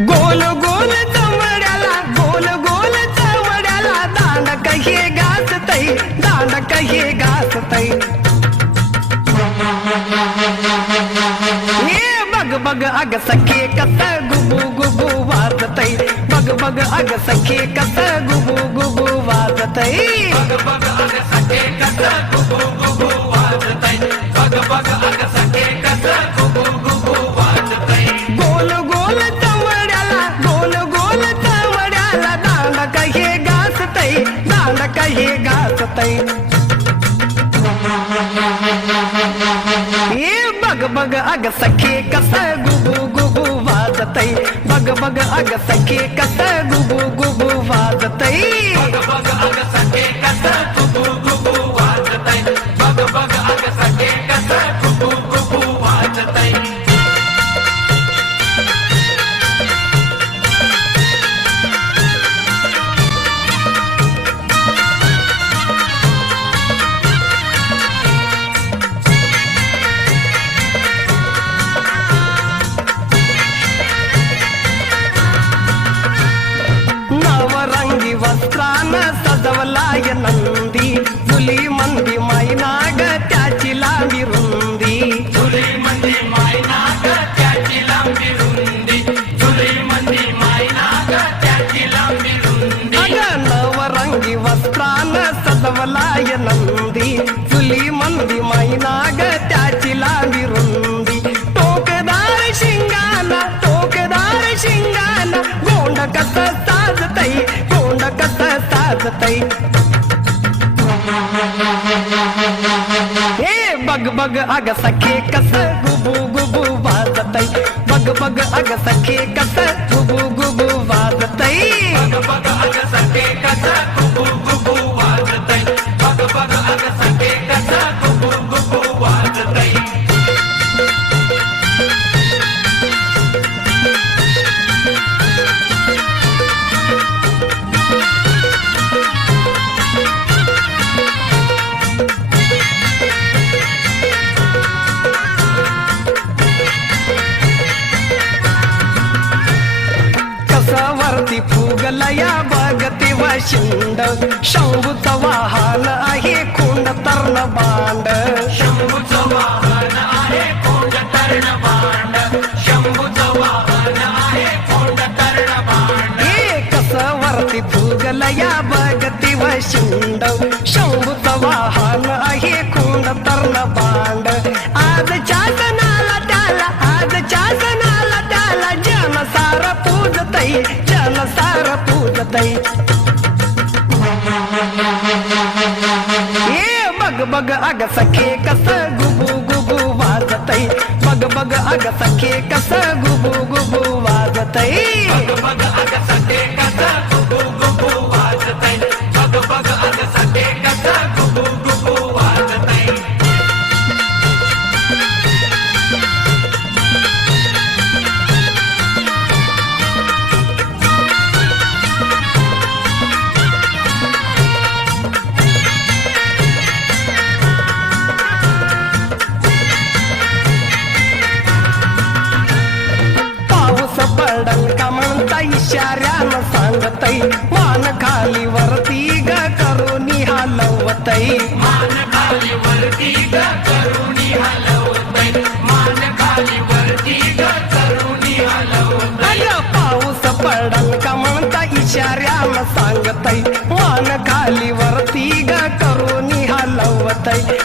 गोल गोल चमड्याला गोल गोल चमड्याला दांड कहे घासतई दांड कहे घासतई हे बग बग अग सखे कस गुबू गुबू वाजतई बग बग अग सखे कस गुबू गुबू वाजतई बग बग अग सखे कस गुबू गुबू वाजतई बग बग अग सखे कस गुबू गुबू वाजतई गोल गोल चमड्याला गोल गोल चमड्याला दांड कहे घासतई दांड कहे घासतई हे बग बग अग सखे कस गुबू गुबू वाजतई बग बग अग सखे कस गुबू गुबू वाजतई बग बग अग सखे कस गुबू गुबू वाजतई बग बग अग सखे कस गुबू गुबू वाजतई नवरंगी वस्त्रान सजवलाय नंदी जुली मंदी मैनाग त्याची लांबी रुंदी जुली मंदी मायनाग त्याची लांबी रुंदी जुली मंदी मायनाग त्याची लांबी रुंदी अग नवरंगी वस्त्रान सजवलाय नंदी जुली मंदी मैनाग त्याची लांबी रुंदी टोकदार शिंगाना गोंड कस साजतई गोंड कस साजतई हे बग बग अग सखे कस गुबू गुबू वाजतई बग बग अग सखे कस गुबू गुबू वाजतई बग बग अग सखे कस गुबू गुबू वाजतई बग बग अग सखे कस गुबू गुबू वाजतई कसवरती फुगलया बगती वशिंड शंभूचं वाहन आहे कोंड तर्ण बांड शंभूचं वाहन आहे कोंड तर्ण बांड शंभूचं वाहन आहे कोंड तर्ण बांड हे कसवरती फुगलया बगती वशिंड शंभूचं वाहन आहे कोंड तर्ण बांड आजच्या सणाला त्याला जनसार पूजतई जनसार पूजतई हे बग बग अग सखे कस गुबू गुबू वाजतई बग बग अग सखे कस गुबू गुबू वाजतई बग बग अग सखे कस गुबू गुबू वाजतई बग बग अग सखे कस गुबू गुबू वाजतई पाऊस पडल का म्हणता इशाऱ्यानं सांगतई मान खाली वरती ग करून हलवतई मान खाली वरती ग करुणी हलवतई मान खाली वरती ग करुणी हलवतई अग पाऊस पडल का म्हणता इशाऱ्यानं सांगतई मान खाली वरती ग करून हलवतई